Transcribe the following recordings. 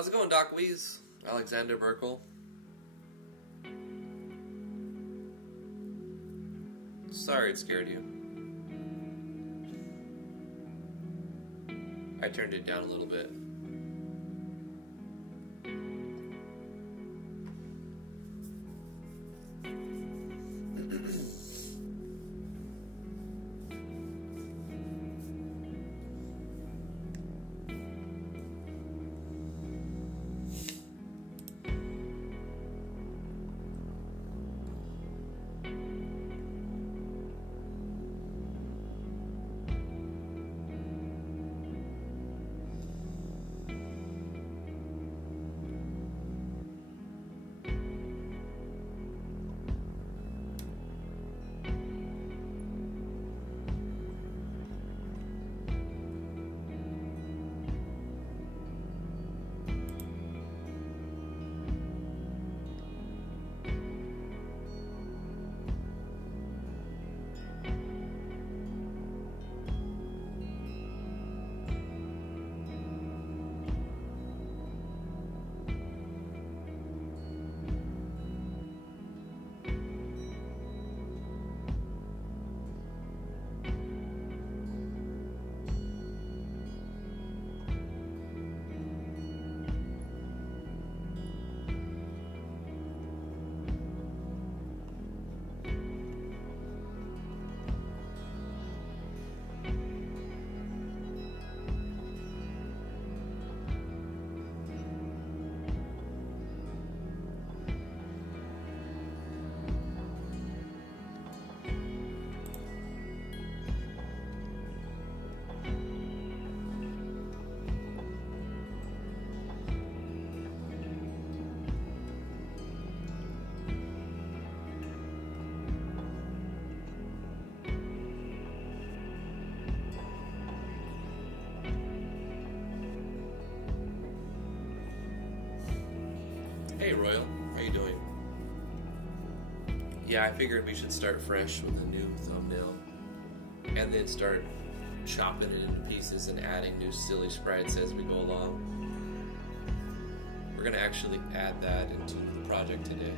How's it going, Doc Weeze? Alexander Burkle. Sorry it scared you. I turned it down a little bit. Hey Royal, how you doing? Yeah, I figured we should start fresh with a new thumbnail and then start chopping it into pieces and adding new silly sprites as we go along. We're gonna actually add that into the project today.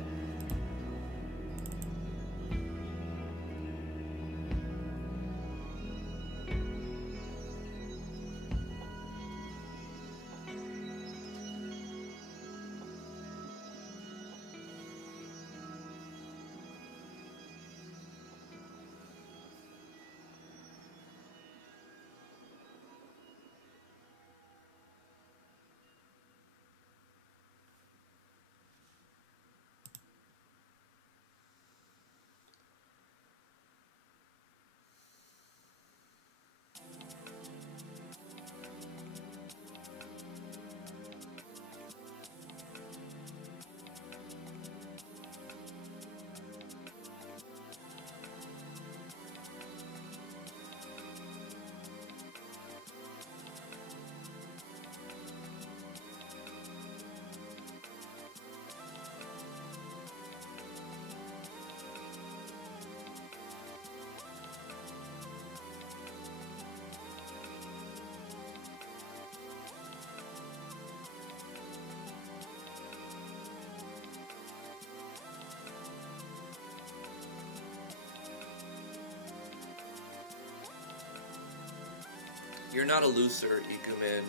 You're not a loser, Ikuman.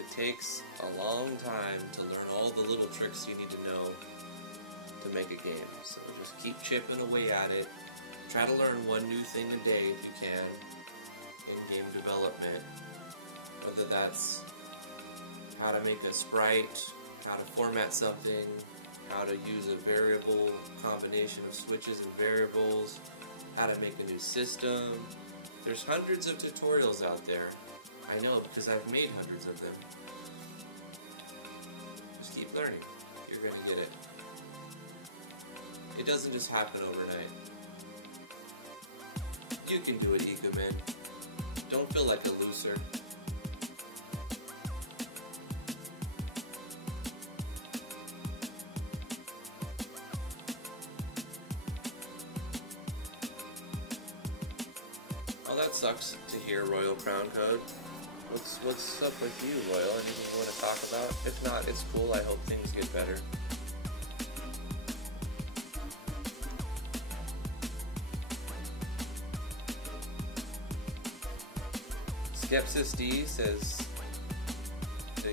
It takes a long time to learn all the little tricks you need to know to make a game. So just keep chipping away at it. Try to learn one new thing a day if you can in game development. Whether that's how to make a sprite, how to format something, how to use a variable combination of switches and variables, how to make a new system. There's hundreds of tutorials out there. I know because I've made hundreds of them. Just keep learning. You're gonna get it. It doesn't just happen overnight. You can do it, Ikuman. Don't feel like a loser. That sucks to hear, Royal Crown Code. What's up with you, Royal? Anything you want to talk about? If not, it's cool. I hope things get better. Skepsis D says the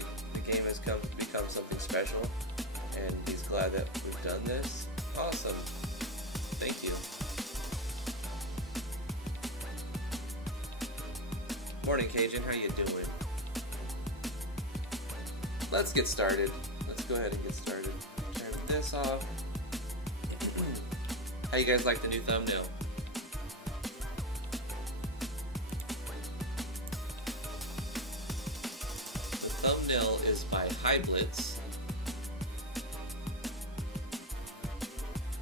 game has become something special, and he's glad that we've done this. Awesome. Thank you. Morning, Cajun. How you doing? Let's get started. Let's go ahead and get started. Turn this off. How you guys like the new thumbnail? The thumbnail is by Highblitz.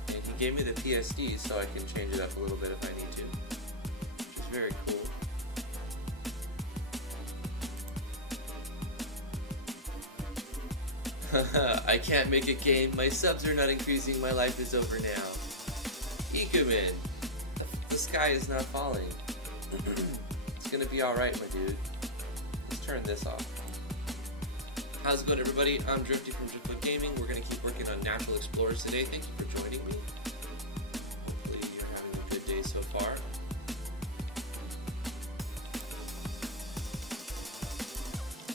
And he gave me the PSD so I can change it up a little bit if I need to. Which is very cool. I can't make a game. My subs are not increasing. My life is over now. Ikumin, the sky is not falling. It's gonna be alright, my dude. Let's turn this off. How's it going, everybody? I'm Drifty from KPLabsGaming. We're gonna keep working on Natural Explorers today. Thank you for joining me. Hopefully you're having a good day so far.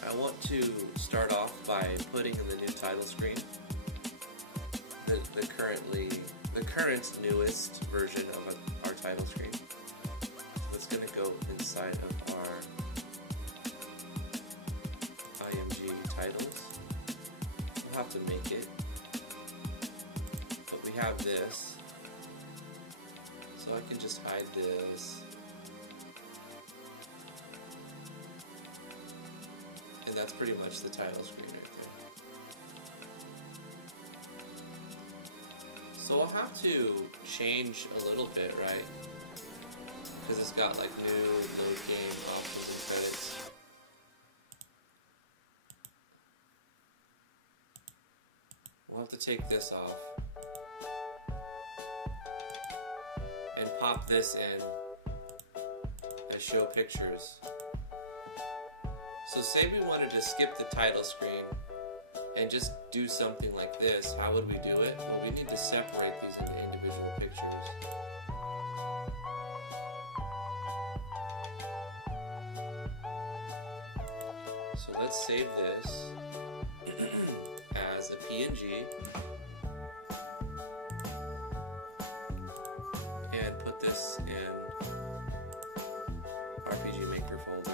I want to start off by putting in the new title screen the current newest version of our title screen. That's going to go inside of our IMG titles. We'll have to make it, but we have this, so I can just hide this. And that's pretty much the title screen right there. So I'll have to change a little bit, right? Because it's got like new load game options and credits. We'll have to take this off and pop this in as show pictures. So say we wanted to skip the title screen and just do something like this, how would we do it? Well, we need to separate these into individual pictures. So let's save this as a PNG and put this in RPG Maker folder.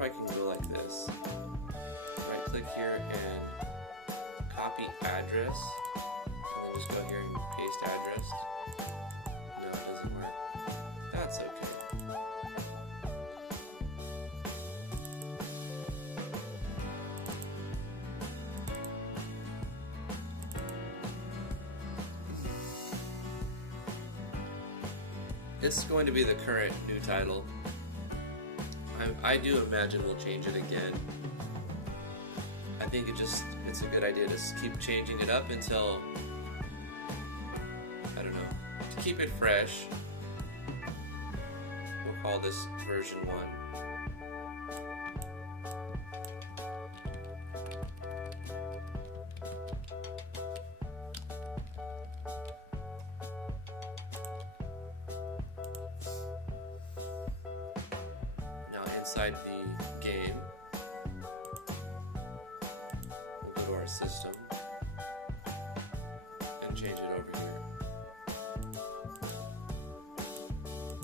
I can go like this. Right click here and copy address, and then just go here and paste address. No, it doesn't work. That's okay. It's going to be the current new title. I do imagine we'll change it again. I think it's a good idea to keep changing it up until, I don't know, to keep it fresh. We'll call this version 1. Inside the game, we'll go to our system and change it over here.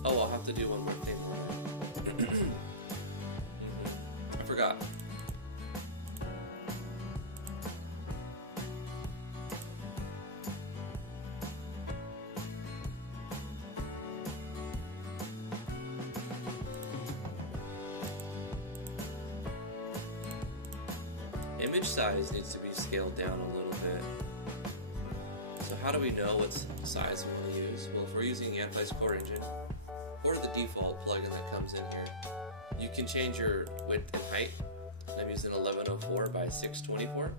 Oh, I'll have to do one more thing. I forgot. Image size needs to be scaled down a little bit. So how do we know what size we want to use? Well, if we're using the Anti-Score engine, or the default plugin that comes in here, you can change your width and height. I'm using 1104 by 624.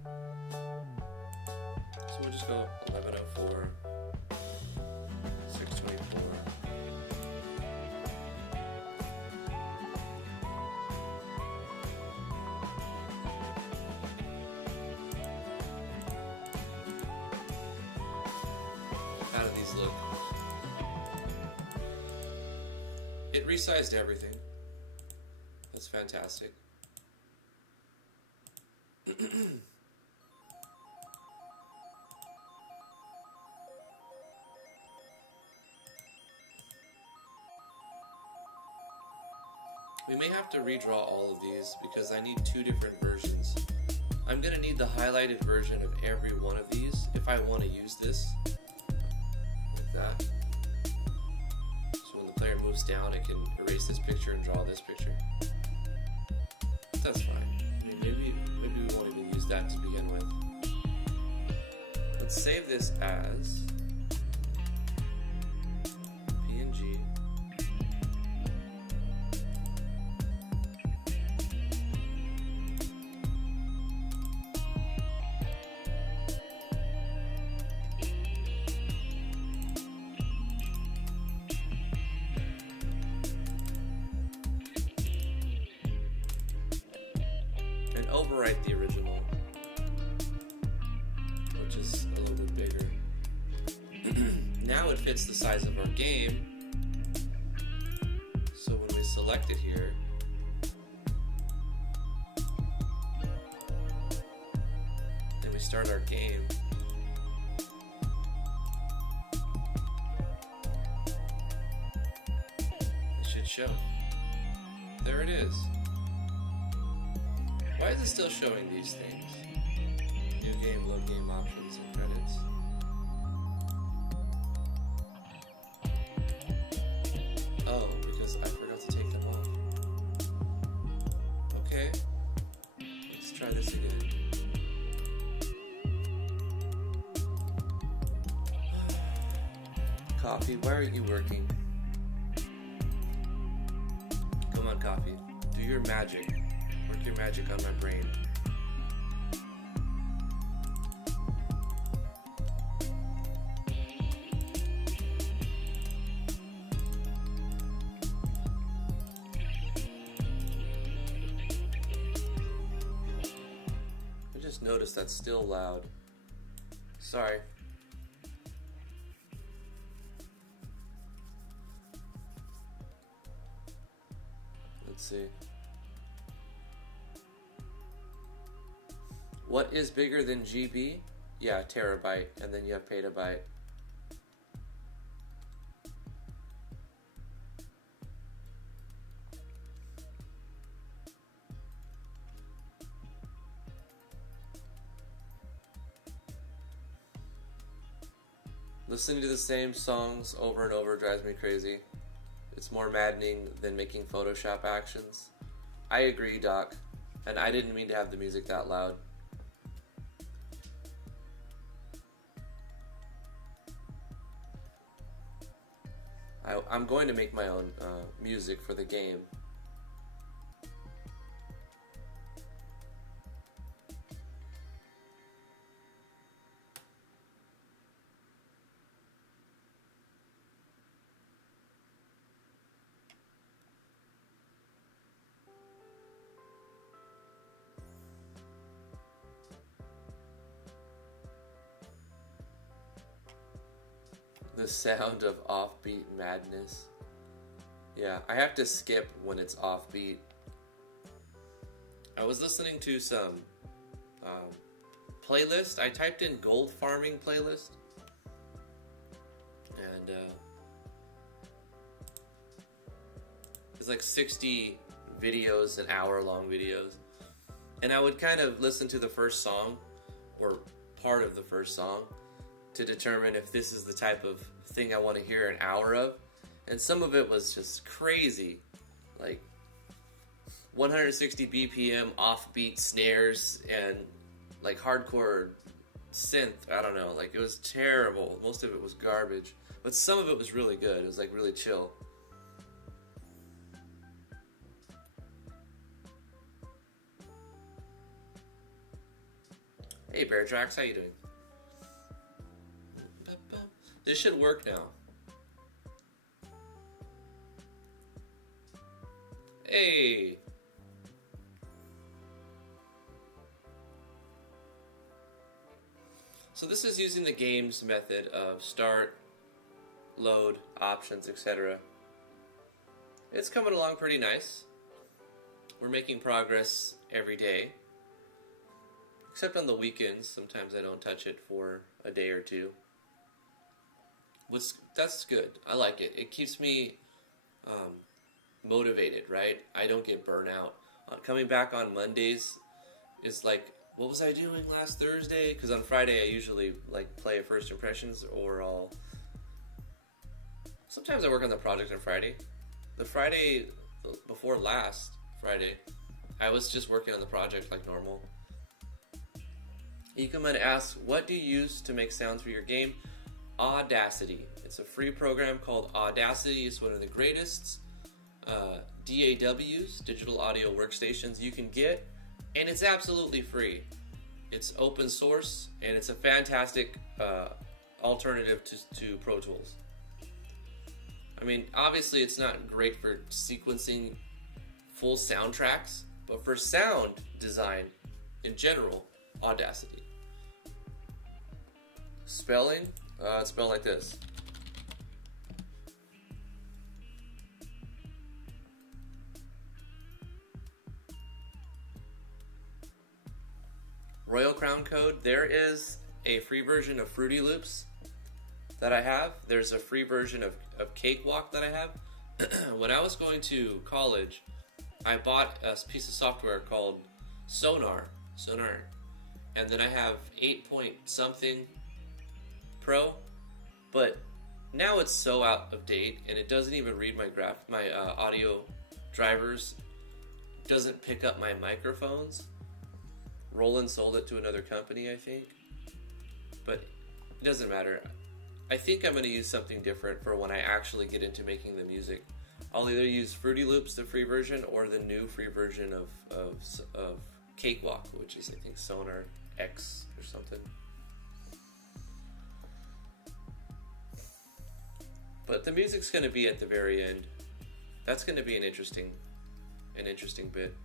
So we'll just go 1104, 624. It resized everything. That's fantastic. We may have to redraw all of these because I need 2 different versions. I'm going to need the highlighted version of every one of these if I want to use this. Like that. So when the player moves down, it can erase this picture and draw this picture. That's fine. I mean, maybe we won't even use that to begin with. Let's save this as PNG. Overwrite the original, which is a little bit bigger. Now it fits the size of our game, so when we select it here, then we start our game. It should show. There it is. Why is it still showing these things? New game, load game options, and credits. Oh, because I forgot to take them off. Okay. Let's try this again. Coffee, why aren't you working? Come on, Coffee. Do your magic. Work your magic on my brain. I just noticed that's still loud. Sorry. Let's see. What is bigger than GB? Yeah, terabyte, and then you have petabyte. Listening to the same songs over and over drives me crazy. It's more maddening than making Photoshop actions. I agree, Doc, and I didn't mean to have the music that loud. I'm going to make my own music for the game. The sound of offbeat madness. Yeah, I have to skip when it's offbeat. I was listening to some playlist. I typed in gold farming playlist. And it's like 60 videos, an hour-long videos. And I would kind of listen to the first song, or part of the first song, to determine if this is the type of thing I want to hear an hour of. And some of it was just crazy. Like 160 BPM offbeat snares and like hardcore synth. I don't know, like it was terrible. Most of it was garbage. But some of it was really good. It was like really chill. Hey Bear Tracks, how you doing? This should work now. Hey! So this is using the game's method of start, load, options, etc. It's coming along pretty nice. We're making progress every day. Except on the weekends, sometimes I don't touch it for a day or two. That's good. I like it. It keeps me motivated, right? I don't get burnt out. Coming back on Mondays is like, what was I doing last Thursday? Because on Friday I usually like play a first impressions, or sometimes I work on the project on Friday. The Friday before last Friday, I was just working on the project like normal. Ikuman asks, what do you use to make sounds for your game? Audacity. It's a free program called Audacity. It's one of the greatest DAWs, digital audio workstations, you can get, and it's absolutely free. It's open source, and it's a fantastic alternative to Pro Tools. I mean, obviously it's not great for sequencing full soundtracks, but for sound design in general, Audacity. Spelling, it's spelled like this. Royal Crown Code, there is a free version of Fruity Loops that I have. There's a free version of Cakewalk that I have. When I was going to college, I bought a piece of software called Sonar, and then I have 8 point something Pro, but now it's so out of date, and it doesn't even read my audio drivers, doesn't pick up my microphones. Roland sold it to another company, I think, but it doesn't matter. I think I'm going to use something different for when I actually get into making the music. I'll either use Fruity Loops, the free version, or the new free version of Cakewalk, which is, I think, Sonar X or something. But the music's going to be at the very end. That's going to be an interesting bit.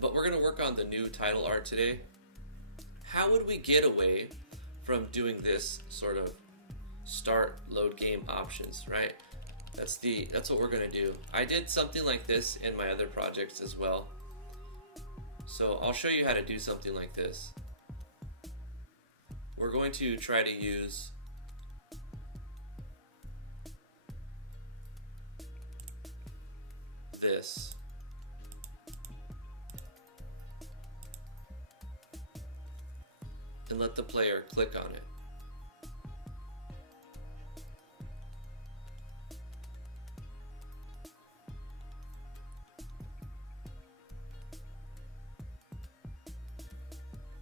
But we're going to work on the new title art today. How would we get away from doing this sort of start load game options, right? That's what we're going to do. I did something like this in my other projects as well. So I'll show you how to do something like this. We're going to try to use this. And let the player click on it.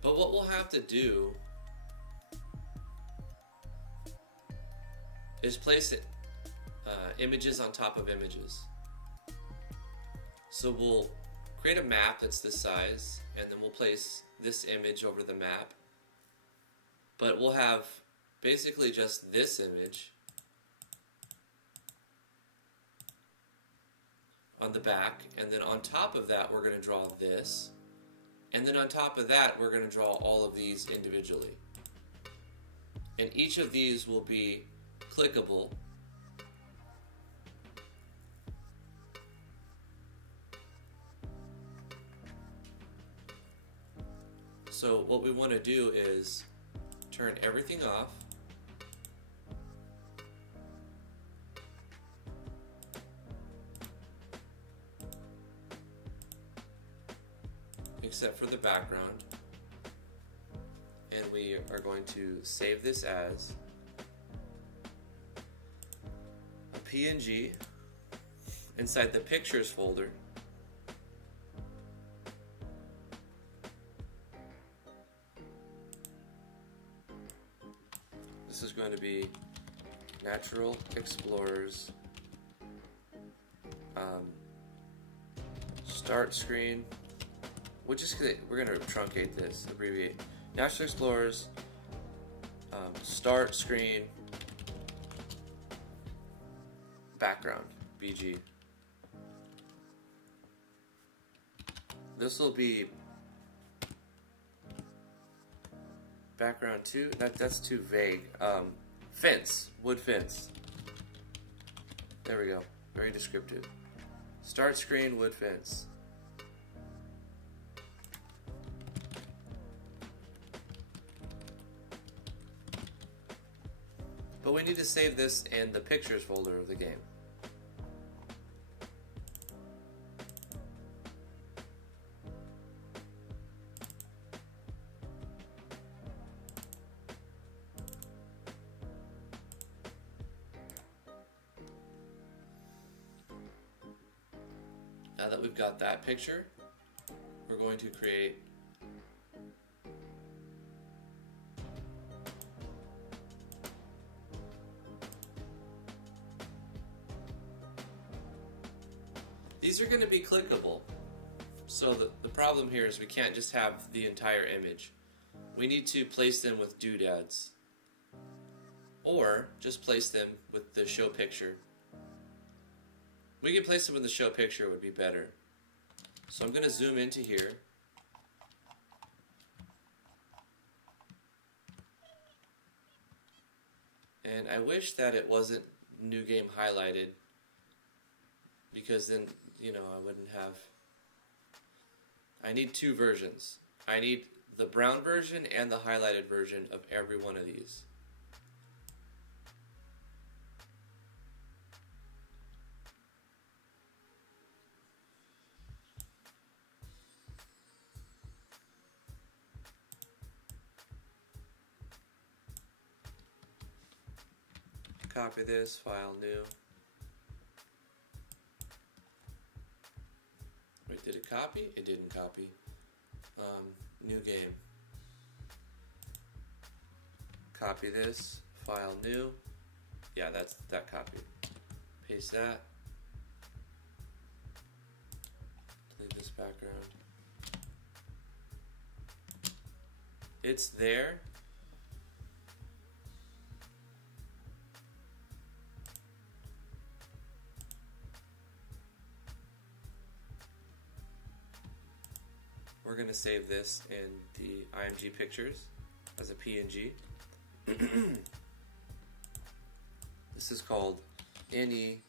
But what we'll have to do is place images on top of images. So we'll create a map that's this size, and then we'll place this image over the map. But we'll have basically just this image on the back, and then on top of that we're going to draw this, and then on top of that we're going to draw all of these individually. And each of these will be clickable. So what we want to do is turn everything off, except for the background, and we are going to save this as a PNG inside the pictures folder. This is going to be Natural Explorers start screen. We're going to truncate this, abbreviate. Natural Explorers start screen background BG. This will be background 2. That's too vague. Fence, wood fence. There we go, very descriptive. Start screen, wood fence. But we need to save this in the pictures folder of the game. Now that we've got that picture, we're going to create these are going to be clickable. So the problem here is we can't just have the entire image. We need to place them with doodads. Or just place them with the show picture. We can place them with the show picture would be better. So I'm going to zoom into here. And I wish that it wasn't new game highlighted, because then, you know, I wouldn't have... I need two versions. I need the brown version and the highlighted version of every one of these. Copy this, file new. Wait, did it copy? It didn't copy. New game. Copy this, file new. Yeah, that copy. Paste that. Delete this background. It's there. We're going to save this in the IMG pictures as a PNG. This is called Any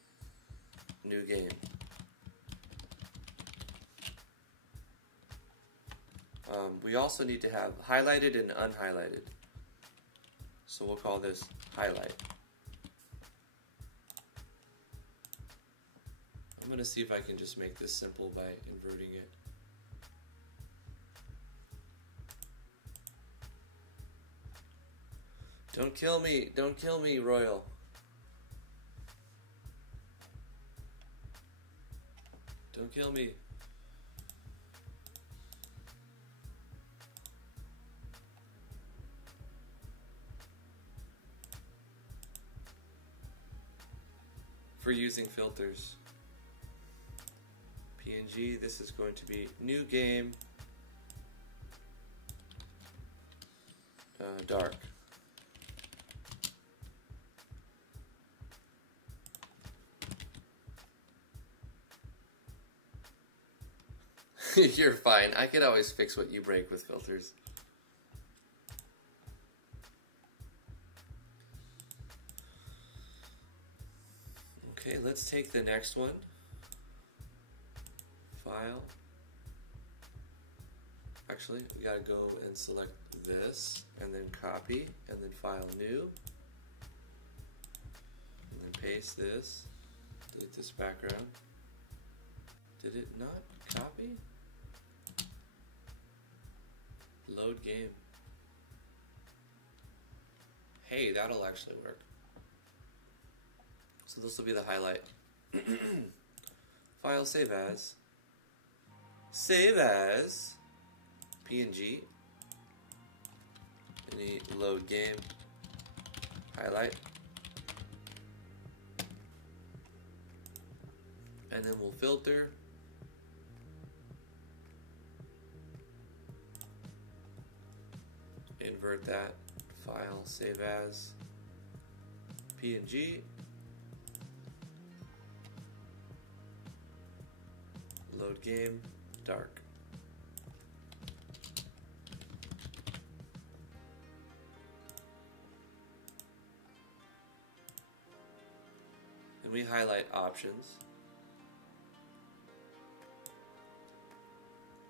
New Game. We also need to have highlighted and unhighlighted. So we'll call this highlight. I'm going to see if I can just make this simple by inverting it. Don't kill me, Royal. Don't kill me. For using filters. PNG, this is going to be new game, dark. You're fine. I can always fix what you break with filters. Okay, let's take the next one. File. Actually, we gotta go and select this, and then copy, and then file new. And then paste this. Delete this background. Did it not copy? Load game. Hey, that'll actually work. So this will be the highlight. File, save as. Save as. PNG. Any load game. Highlight. And then we'll filter. Invert that, file, save as, PNG, load game, dark. and we highlight options.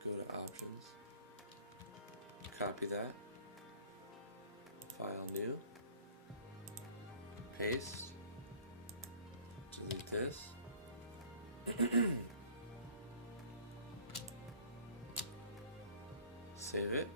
Go to options, copy that, file new, paste, delete this. Save it.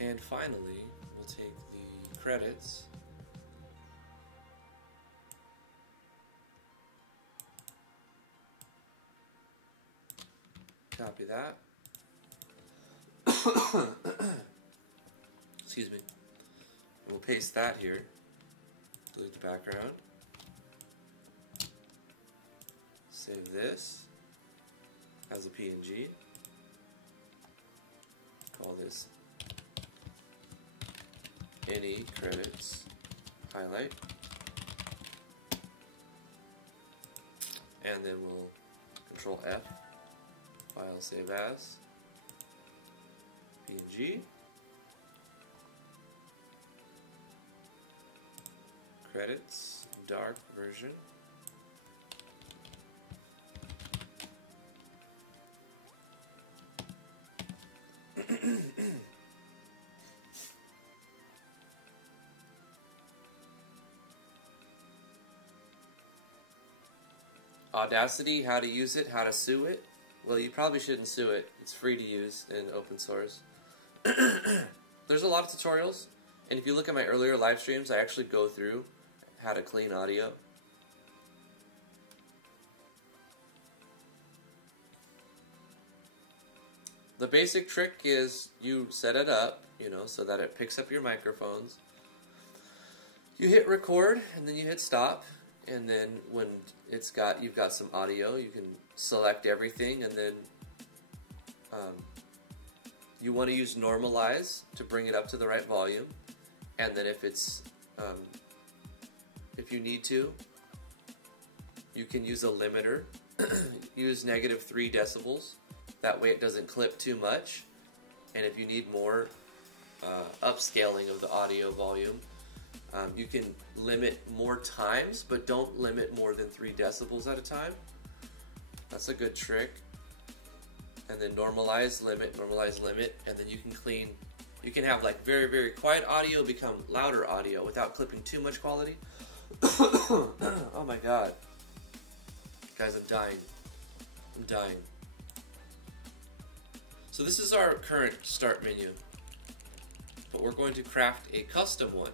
And finally, we'll take the credits, copy that, excuse me, we'll paste that here, delete the background, save this as a PNG, call this any credits highlight, and then we'll Control F, file save as PNG, credits dark version, Audacity, how to use it, how to sue it. Well, you probably shouldn't sue it. It's free to use in open source. There's a lot of tutorials, and if you look at my earlier live streams, I actually go through how to clean audio. The basic trick is you set it up, you know, so that it picks up your microphones. You hit record, and then you hit stop. And then when you've got some audio, you can select everything, and then you want to use normalize to bring it up to the right volume. And then if you need to, you can use a limiter. Use -3 decibels. That way it doesn't clip too much. And if you need more upscaling of the audio volume, you can limit more times, but don't limit more than 3 decibels at a time. That's a good trick. And then normalize, limit, and then you can clean. You can have like very, very quiet audio become louder audio without clipping too much quality. Oh my god. Guys, I'm dying. I'm dying. So this is our current start menu, but we're going to craft a custom one.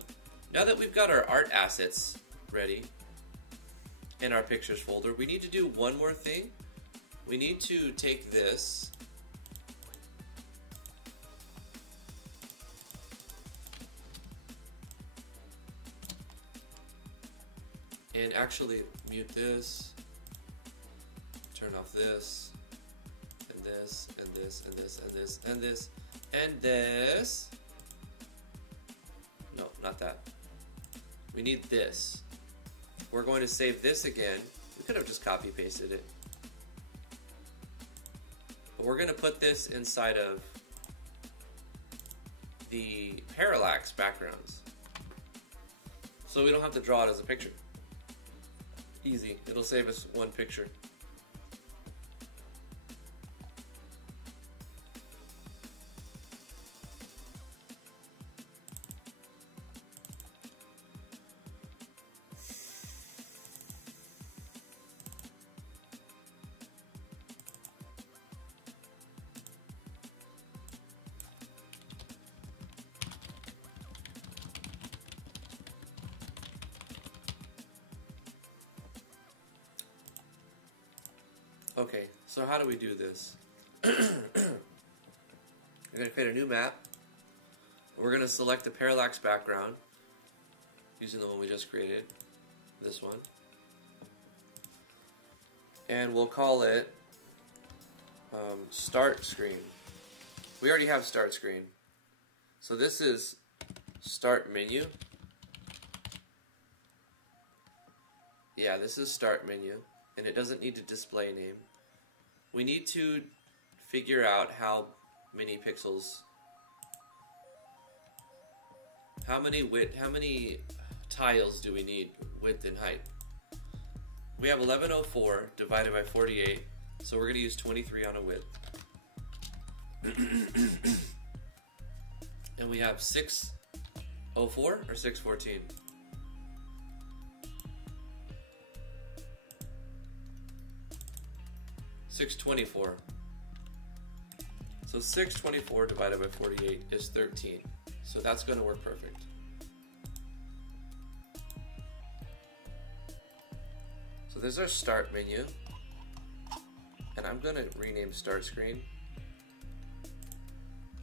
Now that we've got our art assets ready in our pictures folder, we need to do one more thing. We need to take this and actually mute this, turn off this, and this, and this, and this, and this, and this, and this. No, not that. We need this. We're going to save this again. We could have just copy pasted it. But we're going to put this inside of the parallax backgrounds, so we don't have to draw it as a picture. Easy. It'll save us one picture. Okay, so how do we do this? We're going to create a new map. We're going to select the parallax background using the one we just created, this one. And we'll call it start screen. We already have start screen. So this is start menu. Yeah, this is start menu, and it doesn't need a display name. We need to figure out how many pixels, how many tiles do we need, width and height. We have 1104 divided by 48, so we're going to use 23 on a width. And we have 604 or 614. $624. So 624 divided by 48 is 13. So that's going to work perfect. So there's our start menu. And I'm going to rename start screen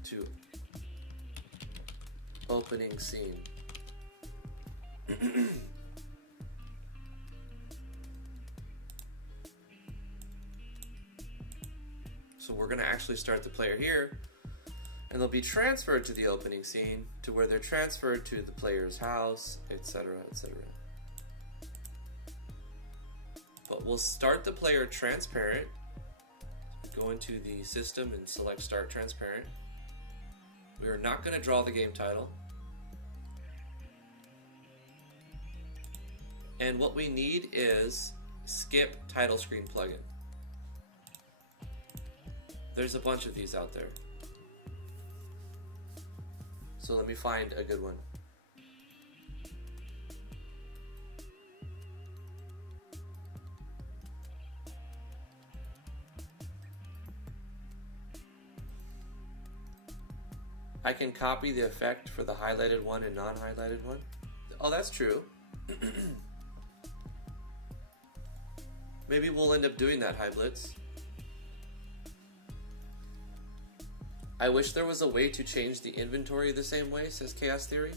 to opening scene. So we're going to actually start the player here, and they'll be transferred to the opening scene, to where they're transferred to the player's house, etc., etc. But we'll start the player transparent. Go into the system and select start transparent. We are not going to draw the game title. And what we need is skip title screen plugin. There's a bunch of these out there. So let me find a good one. I can copy the effect for the highlighted one and non-highlighted one. Oh, that's true. Maybe we'll end up doing that, High Blitz. I wish there was a way to change the inventory the same way, says Chaos Theory.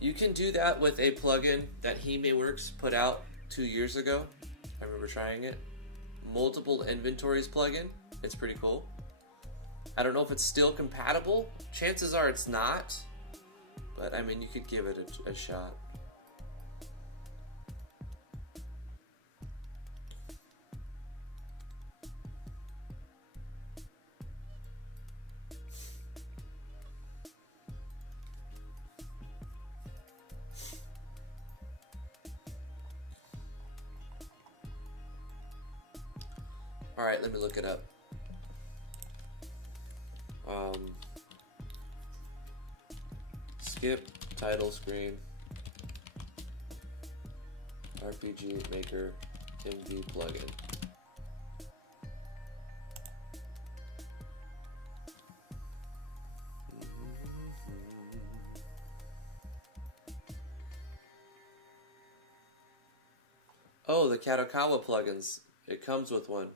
You can do that with a plugin that HeMeWorks put out 2 years ago. I remember trying it. Multiple inventories plugin. It's pretty cool. I don't know if it's still compatible. Chances are it's not. But I mean, you could give it a shot. Alright, let me look it up. Skip title screen, RPG Maker MV plugin. Oh, the Kadokawa plugins. It comes with one.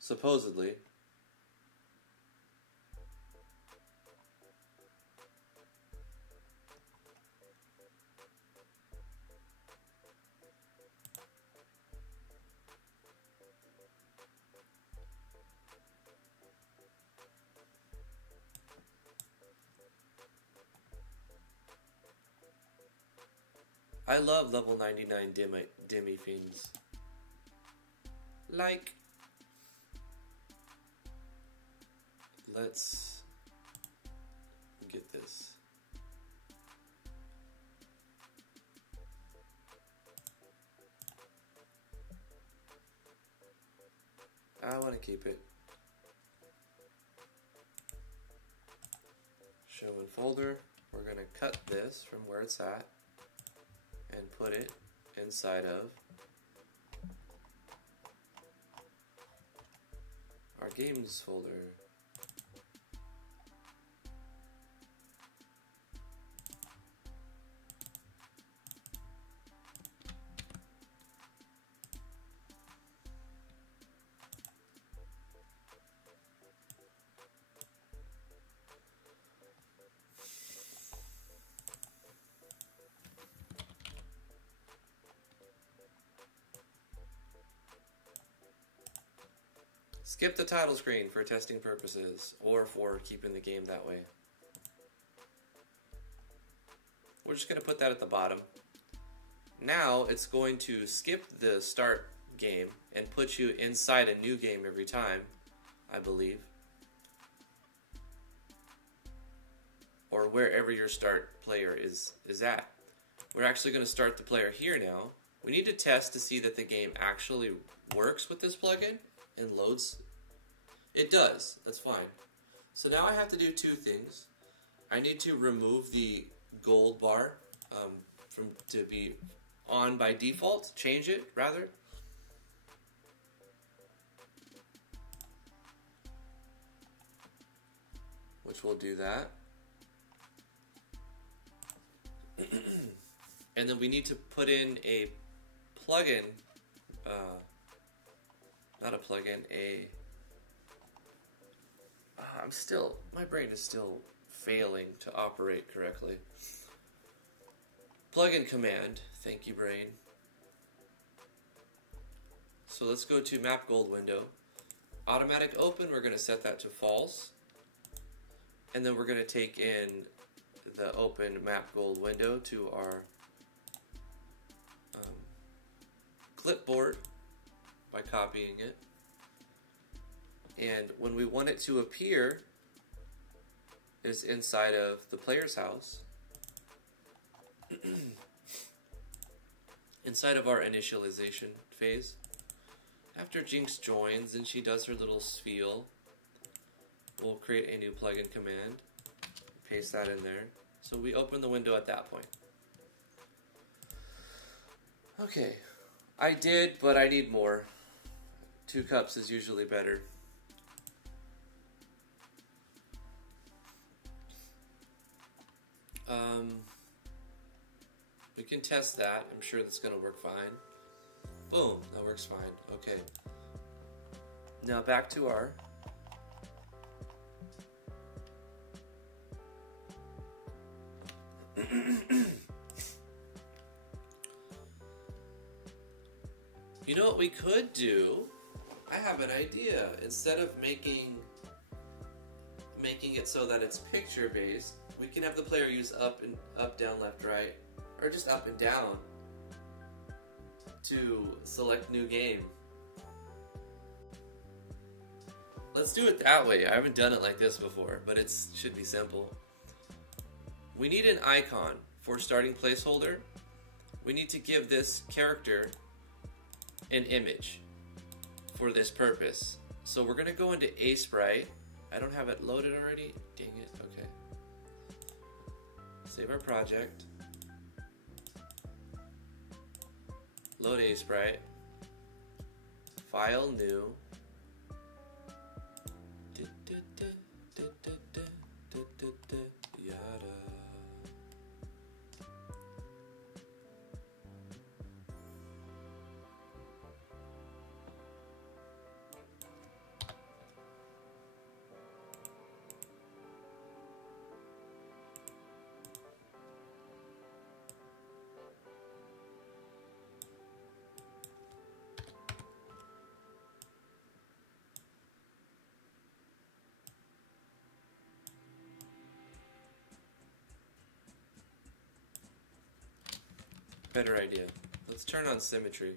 Supposedly. I love level 99 Demi Fiends. Like, let's get this. I want to keep it. Show in folder. We're going to cut this from where it's at and put it inside of our games folder. Skip the title screen for testing purposes or for keeping the game that way. We're just going to put that at the bottom. Now it's going to skip the start game and put you inside a new game every time, I believe. Or wherever your start player is at. We're actually going to start the player here now. We need to test to see that the game actually works with this plugin and loads. It does. That's fine. So now I have to do two things. I need to remove the gold bar to be on by default. Change it, rather. Which will do that. And then we need to put in a plugin, not a plugin, my brain is still failing to operate correctly. Plugin command, thank you brain. So let's go to map gold window. Automatic open, we're going to set that to false. And then we're going to take in the open map gold window to our clipboard by copying it. And when we want it to appear is inside of the player's house. Inside of our initialization phase. After Jinx joins and she does her little spiel, we'll create a new plugin command. Paste that in there. So we open the window at that point. Okay. I did, but I need more. 2 cups is usually better. We can test that. I'm sure that's going to work fine. Boom, that works fine. Okay. Now back to our You know what we could do? I have an idea. Instead of making it so that it's picture based, we can have the player use up, down, left, right, or just up and down to select new game. Let's do it that way. I haven't done it like this before, but it should be simple. We need an icon for starting placeholder. We need to give this character an image for this purpose. So we're going to go into A-Sprite. I don't have it loaded already. Dang it. Okay. Save our project. Load A-Sprite. File new. Yada. Better idea. Let's turn on symmetry.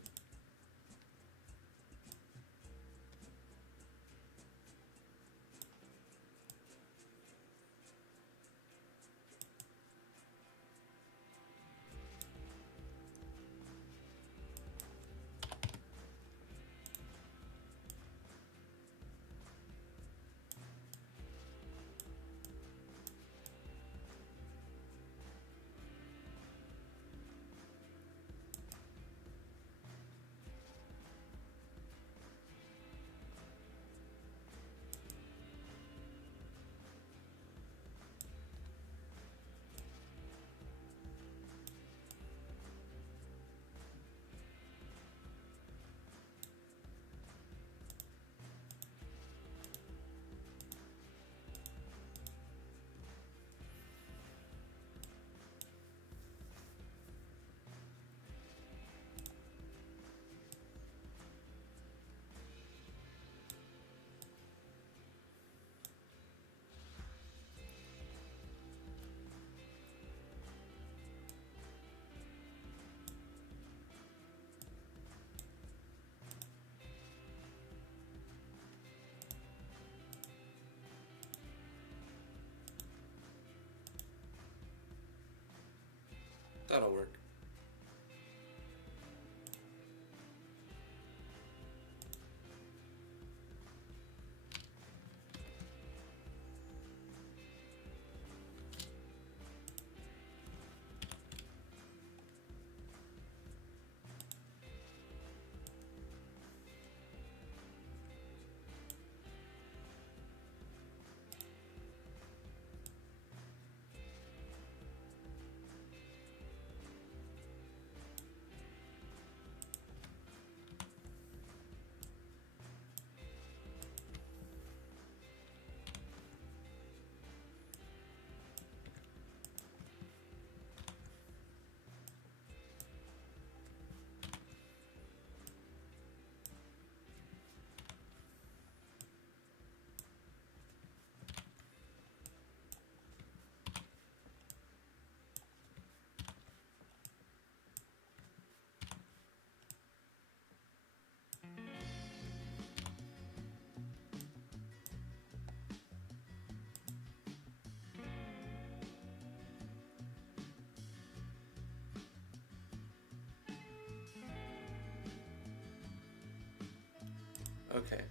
Okay.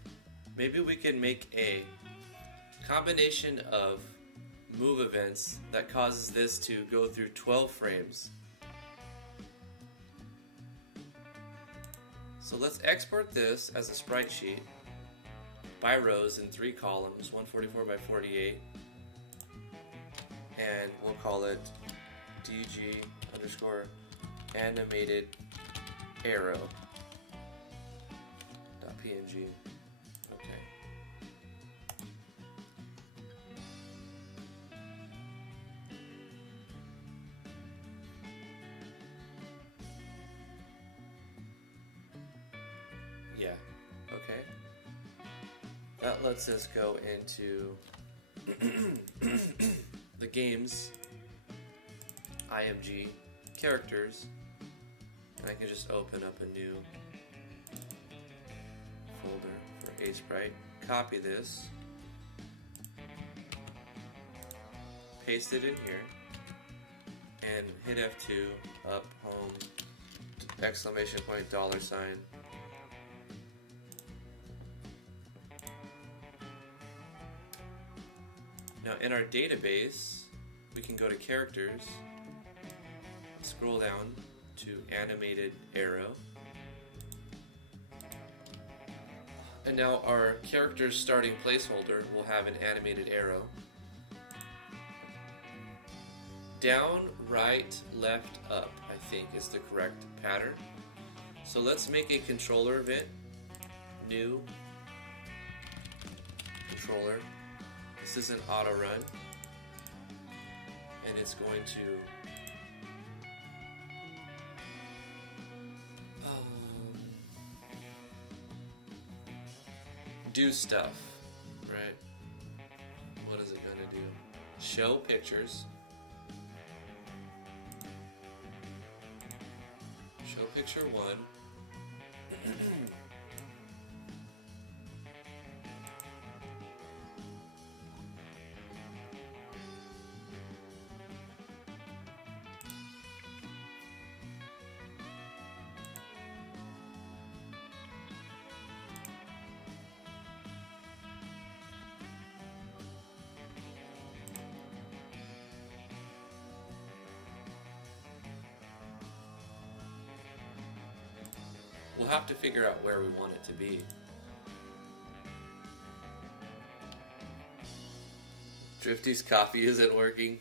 Maybe we can make a combination of move events that causes this to go through 12 frames. So let's export this as a sprite sheet by rows in 3 columns, 144 by 48, and we'll call it DG underscore animated arrow .png. Okay. Yeah. Okay. That lets us go into the game's IMG characters, and I can just open up a new folder for A-Sprite, copy this, paste it in here, and hit F2, up, home, exclamation point, dollar sign. Now in our database, we can go to characters, scroll down to animated arrow, and now our character's starting placeholder will have an animated arrow. Down, right, left, up, I think is the correct pattern. So let's make a controller event, new controller. This is an auto run, and it's going to do stuff, right? What is it going to do? Show pictures. Show picture 1. We'll have to figure out where we want it to be. Drifty's coffee isn't working.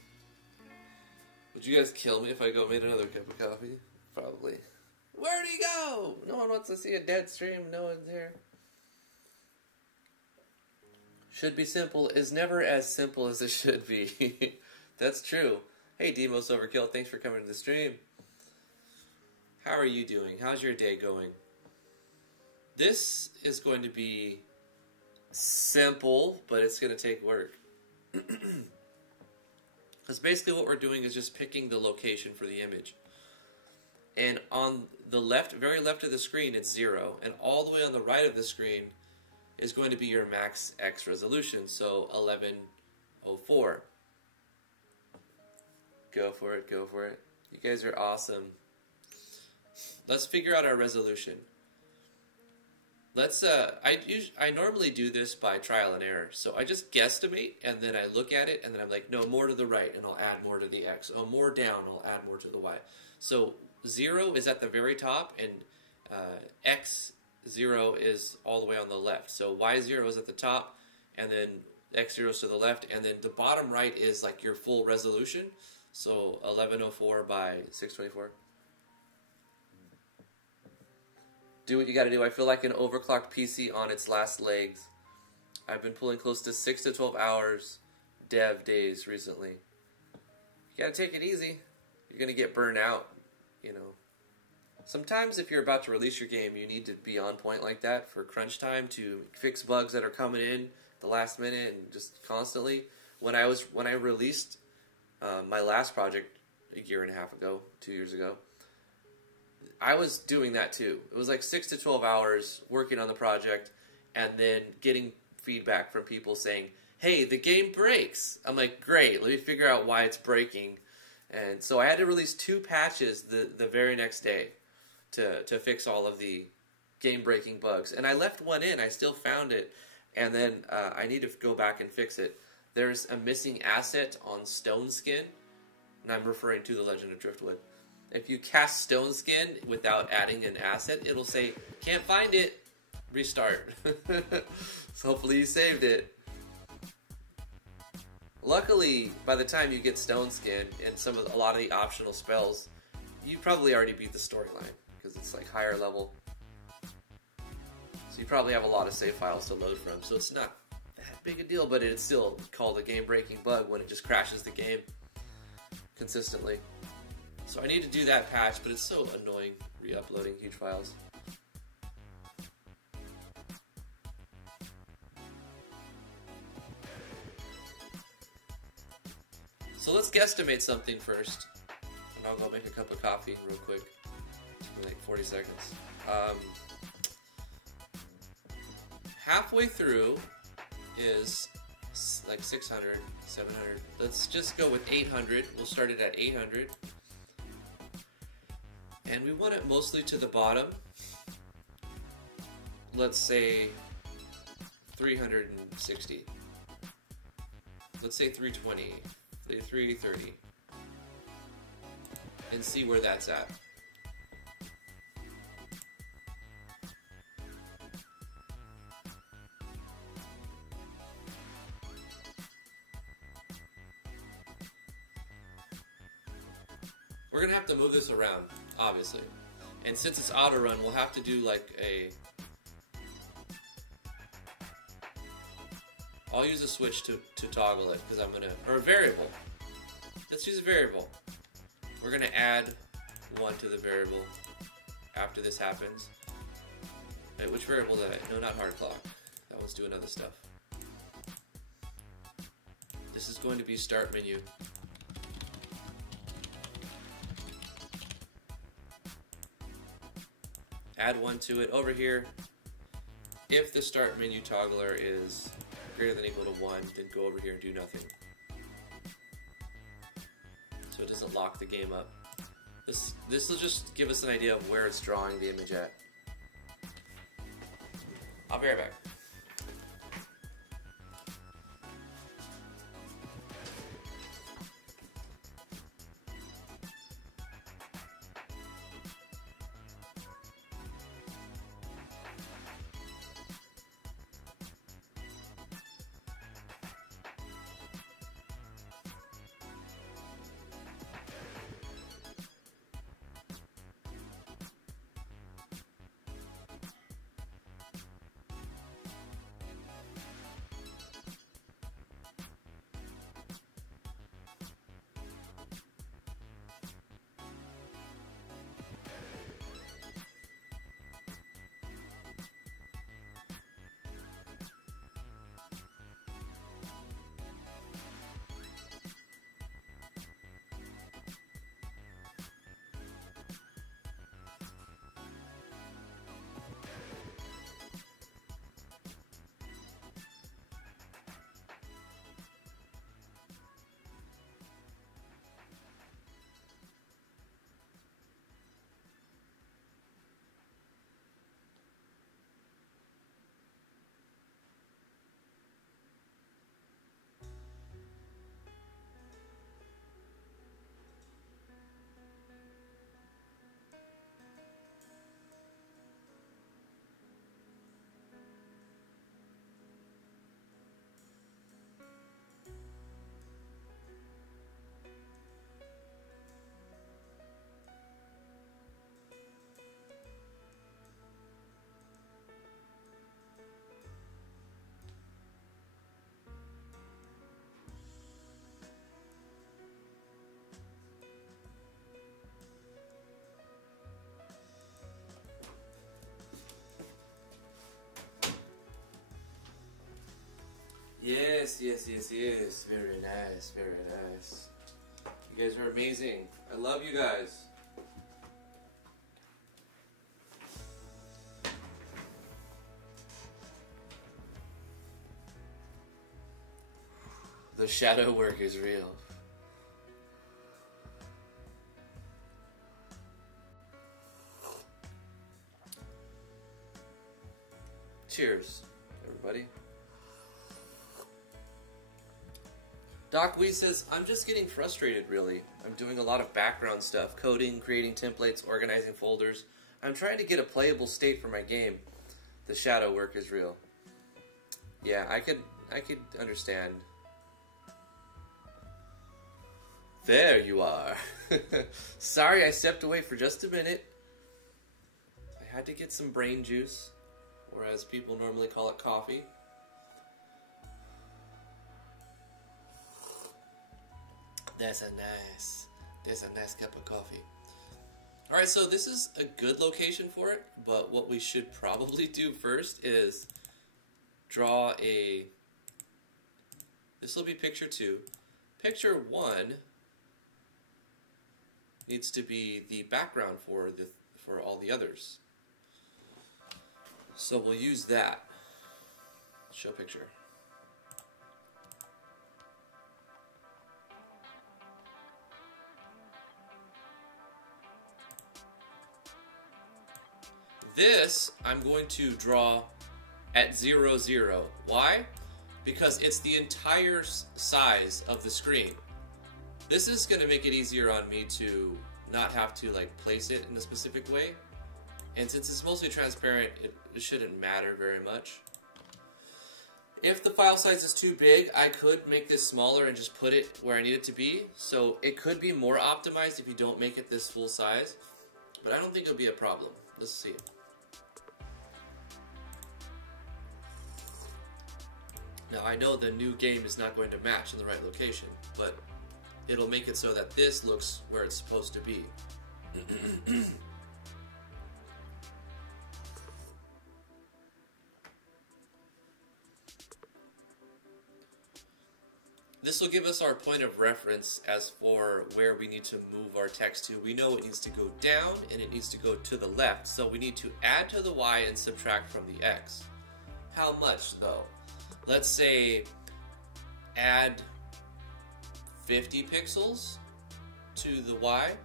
Would you guys kill me if I go made another cup of coffee? Probably. Where'd he go? No one wants to see a dead stream. No one's here. Should be simple is never as simple as it should be. That's true. Hey, Demos Overkill, thanks for coming to the stream. How are you doing? How's your day going? This is going to be simple, but it's going to take work. Because basically what we're doing is just picking the location for the image. And on the left, very left of the screen, it's 0. And all the way on the right of the screen is going to be your max X resolution. So 1104. Go for it, go for it. You guys are awesome. Let's figure out our resolution. Let's, I normally do this by trial and error. So I just guesstimate, and then I look at it, and then I'm like, no, more to the right, and I'll add more to the X. Oh, more down, I'll add more to the Y. So 0 is at the very top, and X0 is all the way on the left. So Y0 is at the top, and then X0 is to the left, and then the bottom right is like your full resolution. So 1104 by 624. Do what you gotta do. I feel like an overclocked PC on its last legs. I've been pulling close to 6 to 12 hours dev days recently. You gotta take it easy. You're gonna get burned out, you know. Sometimes if you're about to release your game, you need to be on point like that for crunch time to fix bugs that are coming in at the last minute and just constantly. When I released my last project a year and a half ago, 2 years ago, I was doing that too. It was like 6 to 12 hours working on the project and then getting feedback from people saying, hey, the game breaks. I'm like, great, let me figure out why it's breaking. And so I had to release 2 patches the very next day to fix all of the game-breaking bugs. And I left one in. I still found it. And then I need to go back and fix it. There's a missing asset on Stone Skin. And I'm referring to The Legend of Driftwood. If you cast Stone Skin without adding an asset, it'll say, can't find it. Restart. So hopefully you saved it. Luckily, by the time you get Stone Skin and a lot of the optional spells, you probably already beat the storyline because it's like higher level. So you probably have a lot of save files to load from. So it's not that big a deal, but it's still called a game-breaking bug when it just crashes the game consistently. So I need to do that patch, but it's so annoying re-uploading huge files. So let's guesstimate something first. And I'll go make a cup of coffee real quick. In like 40 seconds. Halfway through is like 600, 700. Let's just go with 800. We'll start it at 800. And we want it mostly to the bottom. Let's say 360. Let's say 320. 330. And see where that's at. We're gonna have to move this around, obviously. And since it's auto run, we'll have to do like a... I'll use a switch to toggle it, because I'm gonna... Or a variable. Let's use a variable. We're gonna add 1 to the variable after this happens. Wait, which variable did I... No, not hard clock. That one's doing other stuff. This is going to be start menu. Add 1 to it. Over here, if the start menu toggler is greater than or equal to 1, then go over here and do nothing. So it doesn't lock the game up. This will just give us an idea of where it's drawing the image at. I'll be right back. Yes, yes, yes, yes. Very nice, very nice. You guys are amazing. I love you guys. The shadow work is real. Doc Wee says, I'm just getting frustrated, really. I'm doing a lot of background stuff, coding, creating templates, organizing folders. I'm trying to get a playable state for my game. The shadow work is real. Yeah, I could understand. There you are. Sorry I stepped away for just a minute. I had to get some brain juice, or as people normally call it, coffee. That's a nice cup of coffee. Alright, so this is a good location for it, but what we should probably do first is draw a... This will be picture 2. Picture 1 needs to be the background for all the others. So we'll use that. Show picture. This I'm going to draw at 0, 0. Why? Because it's the entire size of the screen. This is going to make it easier on me to not have to like place it in a specific way. And since it's mostly transparent, it shouldn't matter very much. If the file size is too big, I could make this smaller and just put it where I need it to be. So it could be more optimized if you don't make it this full size. But I don't think it'll be a problem. Let's see. Now I know the new game is not going to match in the right location, but it'll make it so that this looks where it's supposed to be. This will give us our point of reference as for where we need to move our text to. We know it needs to go down and it needs to go to the left, so we need to add to the Y and subtract from the X. How much though? Let's say add 50 pixels to the Y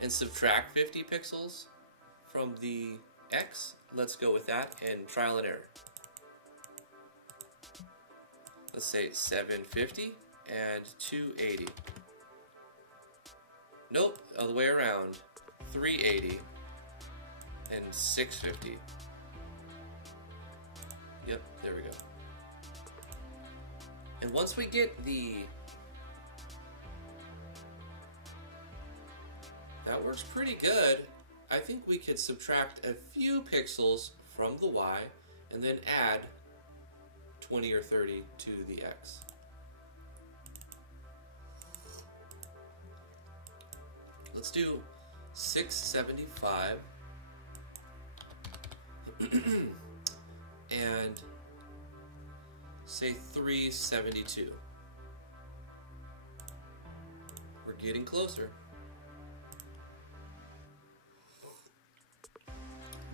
and subtract 50 pixels from the X. Let's go with that and trial and error. Let's say 750 and 280. Nope, other way around. 380 and 650. Yep, there we go. And once we get that works pretty good, I think we could subtract a few pixels from the Y and then add 20 or 30 to the X. Let's do 675 and say 372. We're getting closer.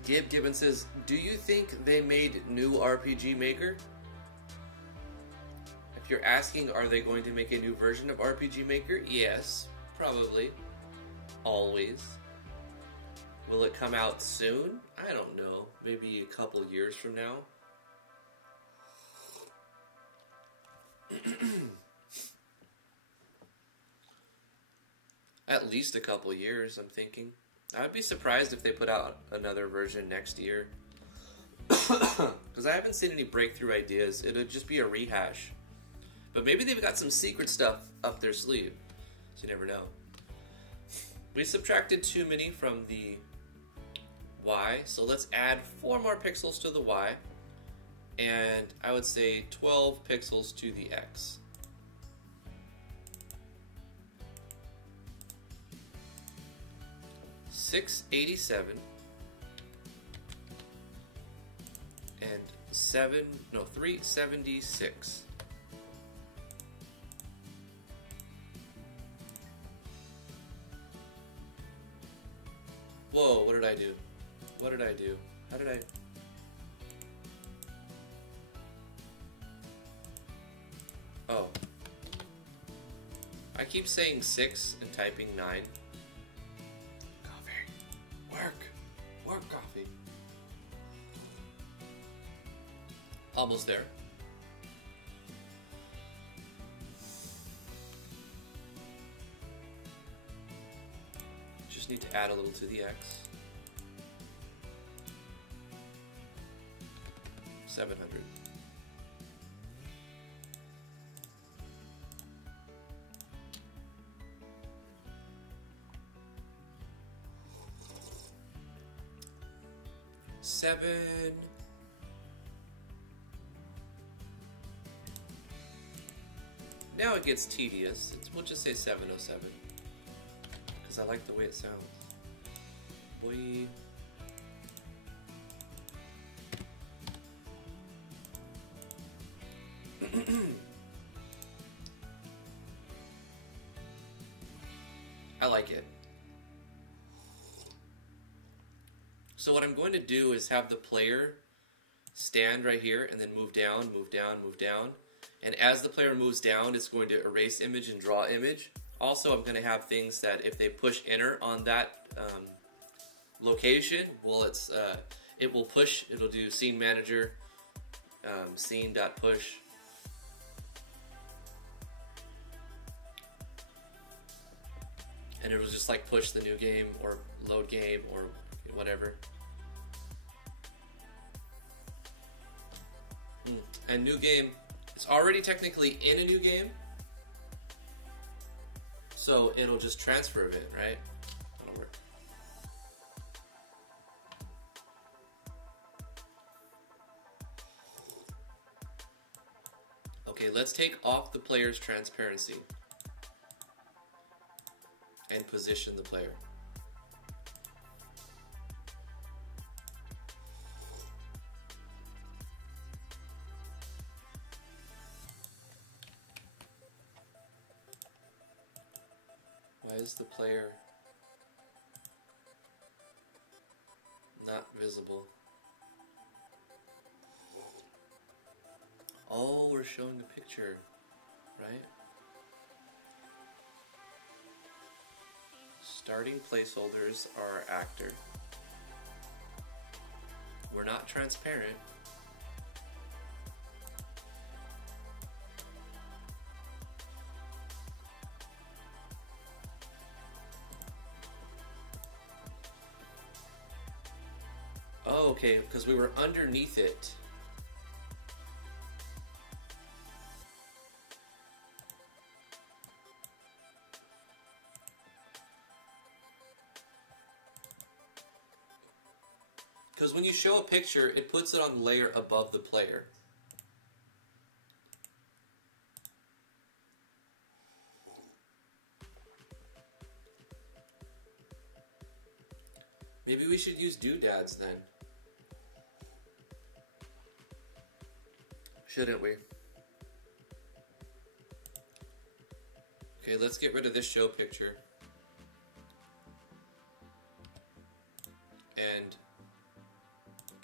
Gibbon says, do you think they made new RPG Maker? If you're asking, are they going to make a new version of RPG Maker? Yes, probably. Always. Will it come out soon? I don't know. Maybe a couple years from now. At least a couple years, I'm thinking. I would be surprised if they put out another version next year. Because I haven't seen any breakthrough ideas. It'll just be a rehash. But maybe they've got some secret stuff up their sleeve. So you never know. We subtracted too many from the Y, so let's add 4 more pixels to the Y. And I would say 12 pixels to the X. $687 and 376. Whoa, what did I do? What did I do? How did I... Oh. I keep saying 6 and typing 9. Coffee. Work coffee. Almost there. just need to add a little to the X. 700. Now it gets tedious. We'll just say 707 because I like the way it sounds. Boy. I like it. So what I'm going to do is have the player stand right here and then move down, move down, move down. And as the player moves down, it's going to erase image and draw image. Also, I'm going to have things that if they push enter on that location, well, it will push. It'll do scene manager, scene.push. And it will just like push the new game or load game or whatever. And new game is already technically in a new game, so it'll just transfer of it, right? That'll work. Okay, let's take off the player's transparency and position the player. Why is the player not visible? Oh, we're showing a picture, right? Starting placeholders are actor. We're not transparent. Oh, okay, because we were underneath it. Because when you show a picture, it puts it on the layer above the player. Maybe we should use doodads then. Shouldn't we? Okay, let's get rid of this show picture. And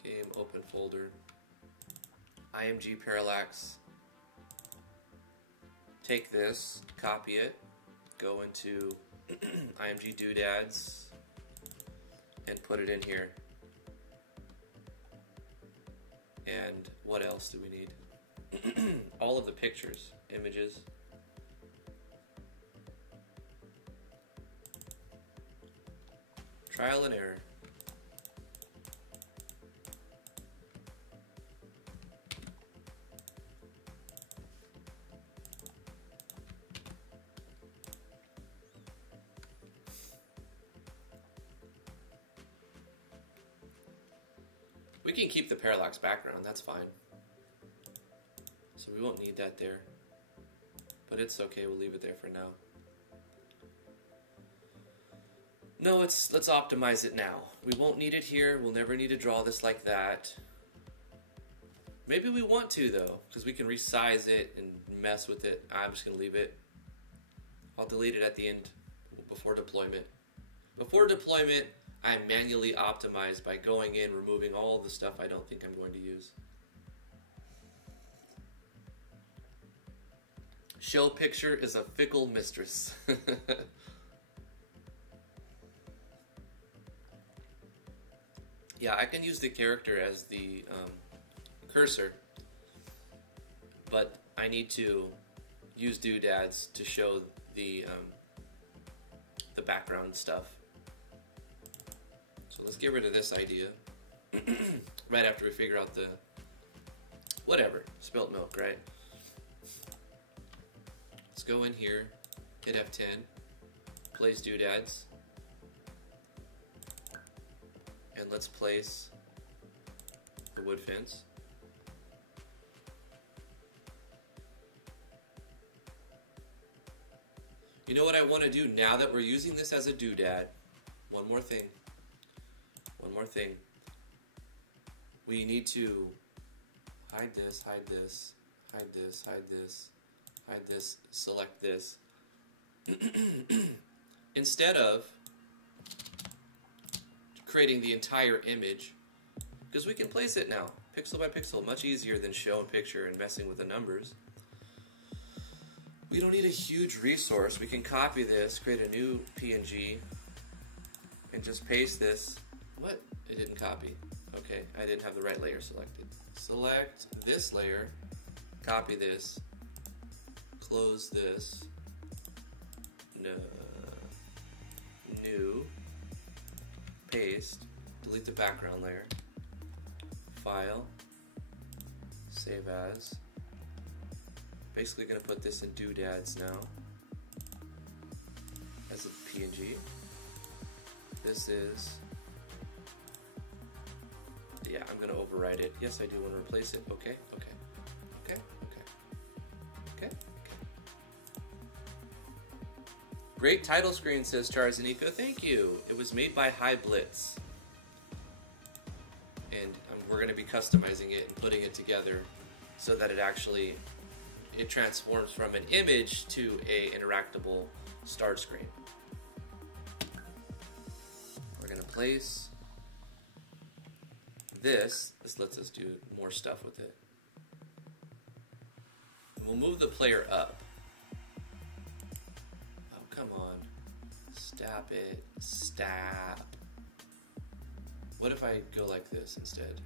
game open folder. IMG parallax. Take this, copy it, go into IMG doodads, and put it in here. And what else do we need? All of the pictures, images. Trial and error. We can keep the parallax background, that's fine. So we won't need that there. But it's okay, we'll leave it there for now. No, let's optimize it now. We won't need it here, we'll never need to draw this like that. Maybe we want to though, because we can resize it and mess with it. I'm just gonna leave it. I'll delete it at the end, before deployment. Before deployment, I manually optimize by going in, removing all the stuff I don't think I'm going to use. Show picture is a fickle mistress. Yeah, I can use the character as the cursor, but I need to use doodads to show the background stuff. let's get rid of this idea. Right after we figure out the... whatever. Spilt milk, right? Let's go in here. Hit F10. Place doodads. And let's place the wood fence. You know what I want to do now that we're using this as a doodad? One more thing. One more thing. We need to hide this, hide this, hide this, hide this, hide this, select this. Instead of creating the entire image, because we can place it now, pixel by pixel, much easier than show and picture and messing with the numbers. We don't need a huge resource. We can copy this, create a new PNG, and just paste this. What? It didn't copy. Okay, I didn't have the right layer selected. Select this layer, copy this, close this, no, new, paste, delete the background layer, file, save as. Basically going to put this in doodads now as a PNG. This is, yeah, I'm going to overwrite it. Yes, I do want to replace it. Okay, okay, okay, okay, okay, okay. Great title screen, says Charzanico. Thank you. It was made by High Blitz. And we're going to be customizing it and putting it together so that it actually... it transforms from an image to a interactable start screen. We're gonna place this. This lets us do more stuff with it. And we'll move the player up. Oh, come on. Stop it. Stop. What if I go like this instead?